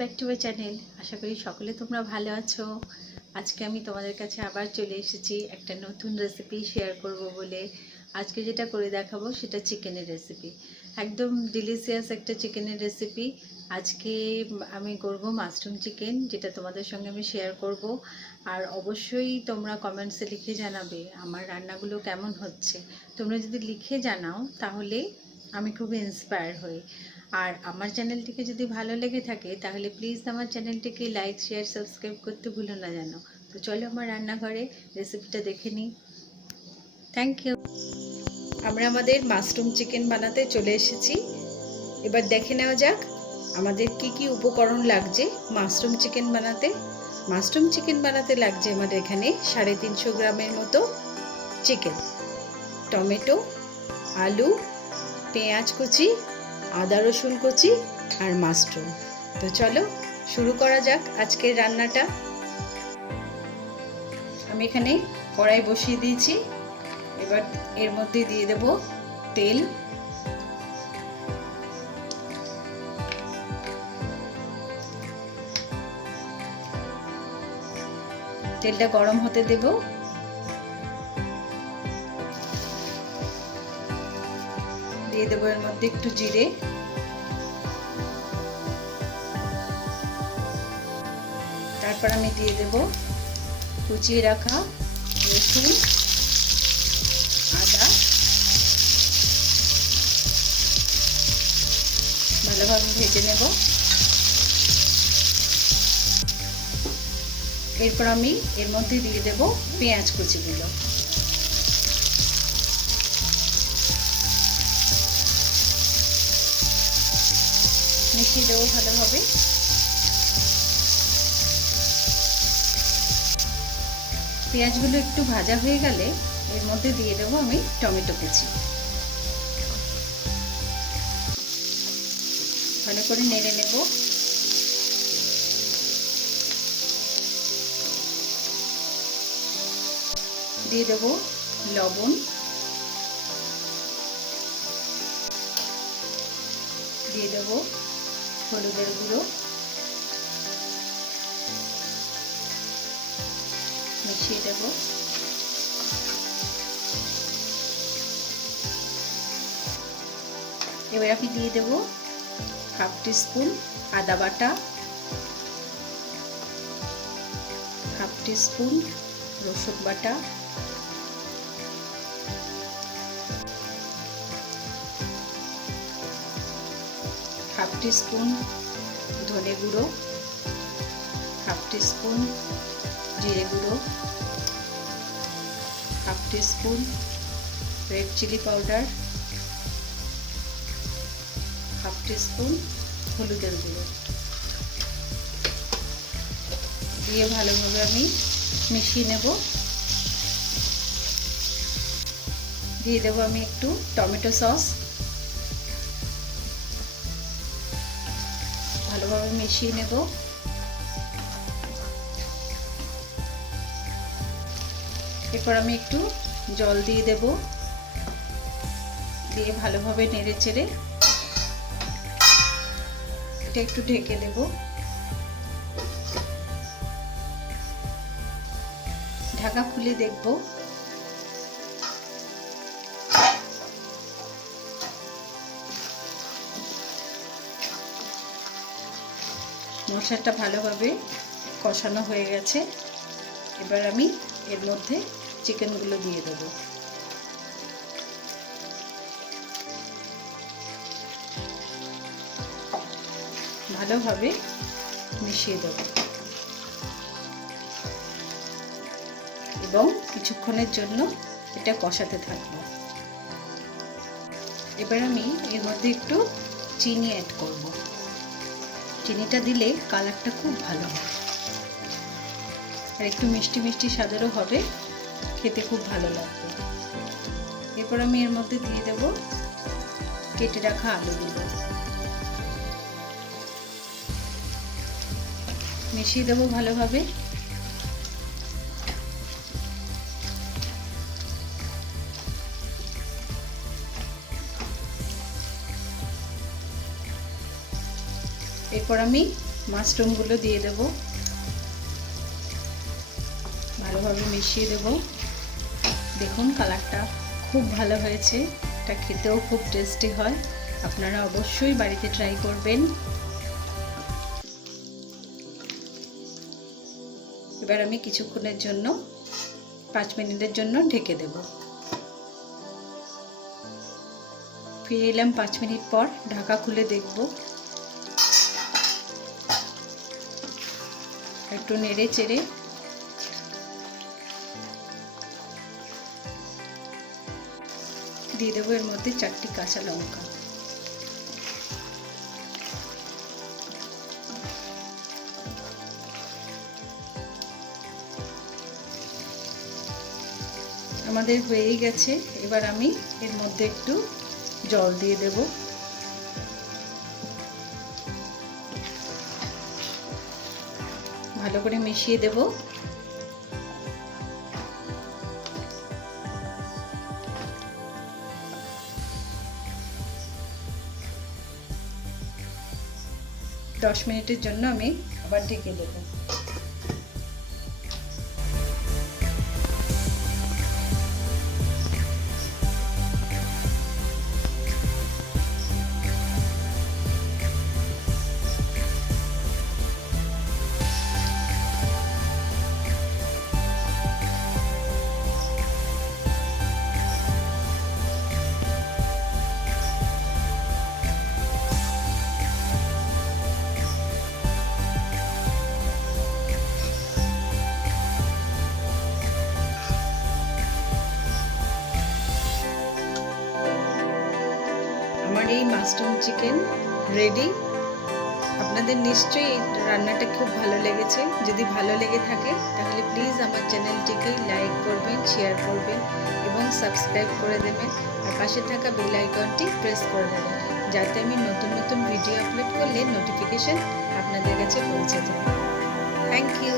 Back to my channel. আশা করি সকলে তোমরা ভালো আছো। আজকে আমি তোমাদের কাছে আবার চলে এসেছি একটা নতুন রেসিপি শেয়ার করব বলে। আজকে যেটা করে দেখাবো সেটা চিকেনের রেসিপি, একদম ডিলিশিয়াস একটা চিকেনের রেসিপি। আজকে আমি করব মাশরুম চিকেন, যেটা তোমাদের সঙ্গে আমি শেয়ার করব। আর অবশ্যই তোমরা কমেন্টসে লিখে জানাবে আমার রান্নাগুলো কেমন হচ্ছে। তোমরা যদি লিখে জানাও তাহলে আমি খুব ইন্সপায়ার হই। আর আমার চ্যানেলটিকে যদি ভালো লেগে থাকে তাহলে প্লিজ আমার চ্যানেলটিকে লাইক শেয়ার সাবস্ক্রাইব করতে ভুলো না যেন। তো চলো আমার রান্নাঘরে রেসিপিটা দেখে নিই। Thank you. আমরা আমাদের মাশরুম চিকেন বানাতে চলে এসেছি। এবার দেখে নেওয়া যাক আমাদের কি কি উপকরণ লাগছে মাশরুম চিকেন বানাতে। মাশরুম চিকেন বানাতে লাগছে আমাদের এখানে 350 গ্রামের মতো চিকেন, টমেটো, আলু, পেঁয়াজ কুচি, আদা রসুন কুচি আর মাশরুম। তো চলো শুরু করা যাক আজকের রান্নাটা। আমি এখানে কড়াই বসিয়ে দিয়েছি। এবার এর মধ্যে দিয়ে দেব তেল। তেলটা গরম হতে দেব। দিয়ে দেবো এর মধ্যে একটু জিরে, তারপর আমি দিয়ে দেব কুচিয়ে রাখা রসুন, আদা, ভালোভাবে ভেজে নেব। এরপর আমি এর মধ্যে দিয়ে দেব পেঁয়াজ কুচিগুলো। মিশিয়ে দেবো ভালোভাবে। পেঁয়াজগুলো একটু ভাজা হয়ে গেলে এর মধ্যে দিয়ে দেবো আমি টমেটো কুচি। ভালো করে নেড়ে নেব। দিয়ে দেব লবণ, দিয়ে দেব হলুদের গুঁড়ো, মিশিয়ে দেব। এবার আমি দিয়ে দেব হাফ টিস্পুন আদা বাটা, হাফ টিস্পুন রসুন বাটা, হাফ টিস্পুন ধনে গুঁড়ো, হাফ টিস্পুন জিরে গুঁড়ো, half teaspoon red chilli powder, half teaspoon হলুদের গুঁড়ো দিয়ে ভালোভাবে আমি মিশিয়ে নেব। দিয়ে দেব আমি একটু টমেটো সস। ভালোভাবে মিশিয়ে নেব। এরপর আমি একটু জল দিয়ে দেব। দিয়ে ভালোভাবে নেড়ে চেড়ে এটা একটু ঢেকে দেব। ঢাকা খুলে দেখব। মশলাটা ভালোভাবে কষানো হয়ে গেছে। এবার আমি এর মধ্যে চিকেনগুলো দিয়ে দেব। ভালোভাবে মিশিয়ে দেব এবং কিছুক্ষণের জন্য এটা কষাতে থাকবো। এবার আমি এর মধ্যে একটু চিনি অ্যাড করব। চিনিটা দিলে কালারটা খুব ভালো হয় আর একটু মিষ্টি মিষ্টি স্বাদেরও হবে, খেতে খুব ভালো লাগবে। এরপর আমি এর মধ্যে দিয়ে দেব কেটে রাখা আলুগুলো, মিশিয়ে দেবো ভালোভাবে। এরপর আমি মাশরুমগুলো দিয়ে দেব, ভালোভাবে মিশিয়ে দেব। দেখুন কালারটা খুব ভালো হয়েছে, এটা খেতেও খুব টেস্টি হয়। আপনারা অবশ্যই বাড়িতে ট্রাই করবেন। এবার আমি কিছুক্ষণের জন্য 5 মিনিটের জন্য ঢেকে দেব। ফিরে এলাম 5 মিনিট পর, ঢাকা খুলে দেখব। একটু নেড়ে চেড়ে দিয়ে দেবো এর মধ্যে 4টি কাঁচা লঙ্কা। আমাদের হয়েই গেছে। এবার আমি এর মধ্যে একটু জল দিয়ে দেব। ভালো করে মিশিয়ে দেব। দশ মিনিটের জন্য আমি আবার ঢেকে দেব। আমার এই মাশরুম চিকেন রেডি। আপনাদের নিশ্চয়ই রান্নাটা খুব ভালো লেগেছে। যদি ভালো লেগে থাকে তাহলে প্লিজ আমার চ্যানেলটিকে লাইক করবেন, শেয়ার করবেন এবং সাবস্ক্রাইব করে দেবেন। আর পাশে থাকা বেল আইকনটি প্রেস করে দেবেন, যাতে আমি নতুন নতুন ভিডিও আপলোড করলে নোটিফিকেশন আপনাদের কাছে পৌঁছে যায়। Thank you.